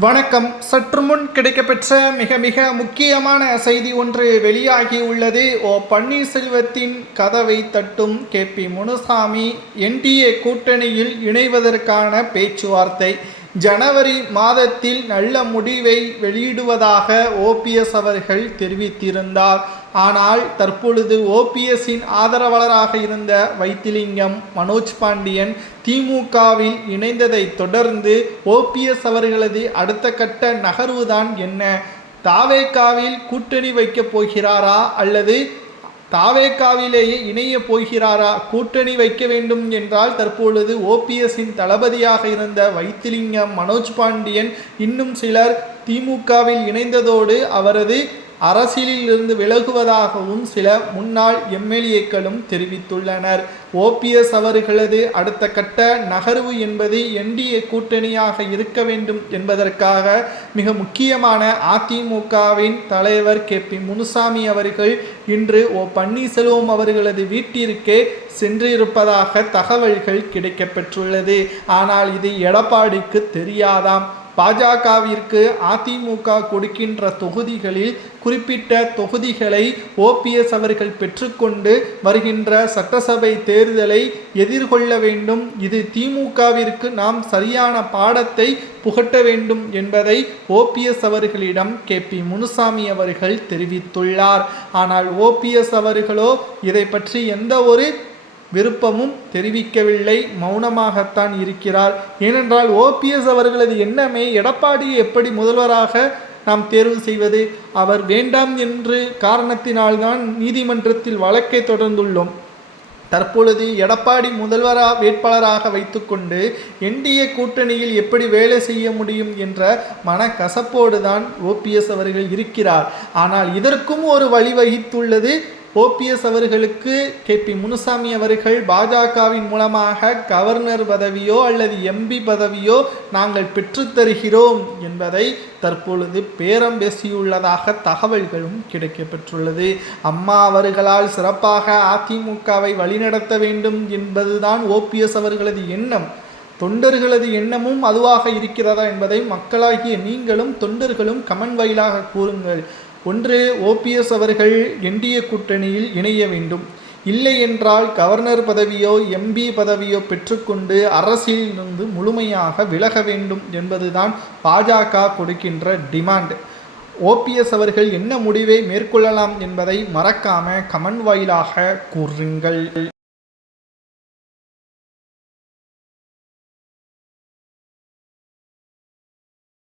வணக்கம். சற்று முன் கிடைக்கப்பெற்ற மிக மிக முக்கியமான செய்தி ஒன்று வெளியாகி உள்ளது. பன்னீர்செல்வத்தின் கதவை தட்டும் கே.பி. முனுசாமி என்டிஏ கூட்டணியில் இணைவதற்கான பேச்சுவார்த்தை ஜனவரி மாதத்தில் நல்ல முடிவை வெளியிடுவதாக ஓபிஎஸ் அவர்கள் தெரிவித்திருந்தார். ஆனால் தற்பொழுது ஓபிஎஸ்ஸின் ஆதரவாளராக இருந்த வைத்திலிங்கம், மனோஜ் பாண்டியன் திமுகவில் இணைந்ததை தொடர்ந்து ஓபிஎஸ் அவர்களது அடுத்த கட்ட நகர்வுதான் என்ன? தாவேகாவில் கூட்டணி வைக்கப் போகிறாரா அல்லது தாவேகாவிலேயே இணைய போகிறாரா? கூட்டணி வைக்க வேண்டும் என்றால் தற்பொழுது ஓபிஎஸ்ஸின் தளபதியாக இருந்த வைத்திலிங்கம், மனோஜ் பாண்டியன் இன்னும் சிலர் திமுகவில் இணைந்ததோடு அவரது அரசியலில் இருந்து விலகுவதாகவும் சில முன்னாள் எம்எல்ஏக்களும் தெரிவித்துள்ளனர். ஓபிஎஸ் அவர்களது அடுத்த கட்ட நகர்வு என்பது என்டிஏ கூட்டணியாக இருக்க வேண்டும் என்பதற்காக மிக முக்கியமான அதிமுகவின் தலைவர் கே.பி. முனுசாமி அவர்கள் இன்று பன்னீர்செல்வம் அவர்களது வீட்டிற்கே சென்றிருப்பதாக தகவல்கள் கிடைக்கப்பெற்றுள்ளது. ஆனால் இது எடப்பாடிக்கு தெரியாதாம். பாஜகவிற்கு அதிமுக கொடுக்கின்ற தொகுதிகளில் குறிப்பிட்ட தொகுதிகளை ஓபிஎஸ் அவர்கள் பெற்றுக்கொண்டு வருகின்ற சட்டசபை தேர்தலை எதிர்கொள்ள வேண்டும். இது திமுகவிற்கு நாம் சரியான பாடத்தை புகட்ட வேண்டும் என்பதை ஓபிஎஸ் அவர்களிடம் கே.பி. முனுசாமி அவர்கள் தெரிவித்துள்ளார். ஆனால் ஓபிஎஸ் அவர்களோ இதை பற்றி எந்த ஒரு விருப்பமும் தெரிவிக்கவில்லை, மௌனமாகத்தான் இருக்கிறார். ஏனென்றால் ஓபிஎஸ் அவர்களது எண்ணமே எடப்பாடியை எப்படி முதல்வராக நாம் தேர்வு செய்வது? அவர் வேண்டாம் என்று காரணத்தினால்தான் நீதிமன்றத்தில் வழக்கை தொடர்ந்துள்ளோம். தற்பொழுது எடப்பாடி வேட்பாளராக வைத்துக்கொண்டு என்டிஏ கூட்டணியில் எப்படி வேலை செய்ய முடியும் என்ற மனக்கசப்போடு தான் ஓபிஎஸ் அவர்கள் இருக்கிறார். ஆனால் இதற்கும் ஒரு வழிவகுத்துள்ளது ஓபிஎஸ் அவர்களுக்கு. கே.பி. முனுசாமி அவர்கள் பாஜகவின் மூலமாக கவர்னர் பதவியோ அல்லது எம்பி பதவியோ நாங்கள் பெற்றுத்தருகிறோம் என்பதை தற்பொழுது பேரம் பேசியுள்ளதாக தகவல்களும் கிடைக்கப்பெற்றுள்ளது. அம்மா அவர்களால் சிறப்பாக அதிமுகவை வழிநடத்த வேண்டும் என்பதுதான் ஓபிஎஸ் அவர்களது எண்ணம். தொண்டர்களது எண்ணமும் அதுவாக இருக்கிறதா என்பதை மக்களாகிய நீங்களும் தொண்டர்களும் கமெண்ட் வாயிலாக கூறுங்கள். ஒன்று, ஓபிஎஸ் அவர்கள் என்டிஏ கூட்டணியில் இணைய வேண்டும். இல்லை என்றால் கவர்னர் பதவியோ எம்பி பதவியோ பெற்றுக்கொண்டு அரசியலிருந்து முழுமையாக விலக வேண்டும் என்பதுதான் பாஜக கொடுக்கின்ற டிமாண்ட். ஓபிஎஸ் அவர்கள் என்ன முடிவை மேற்கொள்ளலாம் என்பதை மறக்காம கமெண்ட் வாயிலாக கூறுங்கள்.